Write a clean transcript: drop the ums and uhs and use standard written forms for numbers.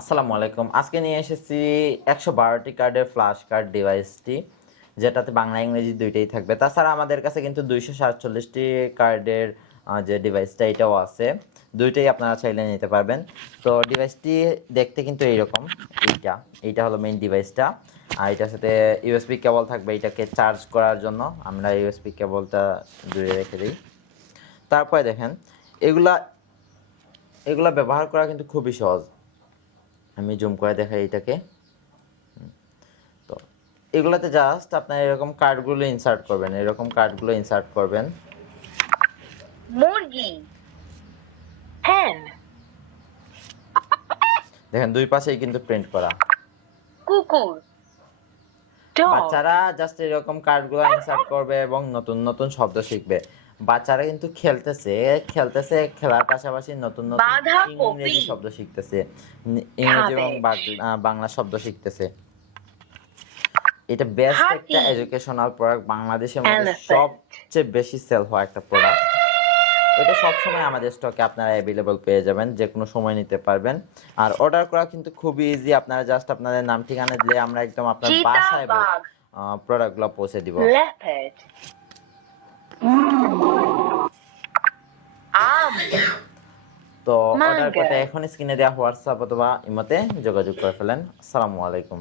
আসসালামু আলাইকুম। আজকে নিয়ে এসেছি ১১২টি কার্ডের ফ্ল্যাশ কার্ড ডিভাইসটি, যেটাতে বাংলা ইংরেজি দুইটাই থাকবে। তাছাড়া আমাদের কাছে কিন্তু ২৪৭টি কার্ডের যে ডিভাইসটা এটাও আছে। দুইটাই আপনারা চাইলে নিতে পারবেন। তো ডিভাইসটি দেখতে কিন্তু এইরকম। এইটা হলো মেইন ডিভাইসটা। আর এটার সাথে ইউএসবি কেবল থাকবে এটাকে চার্জ করার জন্য। আমরা ইউএসবি কেবলটা দূরে রেখে দিই। তারপরে দেখেন এগুলা এগুলা ব্যবহার করা কিন্তু খুবই সহজ। আমি জুম করে দেখাই এটাকে। তো এগুলাতে জাস্ট আপনার এরকম কার্ডগুলো ইনসার্ট করবেন। মুরগি, hen, দেখেন দুই পাশেই কিন্তু প্রিন্ট করা। কুকুর, dog, বাচ্চারা জাস্ট এরকম কার্ডগুলো ইনসার্ট করবে এবং নতুন নতুন শব্দ শিখবে। বাচ্চারা কিন্তু খেলতেছে খেলার পাশাপাশি নতুন নতুন বাঁধাকপি, ইংরেজি শব্দ শিখতেছে, ইংরেজি এবং বাংলা শব্দ শিখতেছে। এটা বেস্ট একটা হাতি, এডুকেশনাল প্রোডাক্ট, বাংলাদেশের মধ্যে elephant, সবচেয়ে বেশি সেল হওয়া একটা প্রোডাক্ট। এটা সবসময় আমাদের স্টকে আপনারা অ্যাভেলেবল পেয়ে যাবেন, যে কোনো সময় নিতে পারবেন। আর অর্ডার করা কিন্তু খুবই ইজি। আপনারা জাস্ট আপনাদের নাম ঠিকানা দিলে আমরা একদম আপনার বাসায় চিতাবাঘ, প্রোডাক্টগুলো পৌঁছে দিব। leopard, আম, তো অর্ডার mango। করতে এখন স্ক্রিনে দেওয়া হোয়াটসঅ্যাপ অথবা ইমোতে যোগাযোগ করে ফেলেন। আসসালামু আলাইকুম।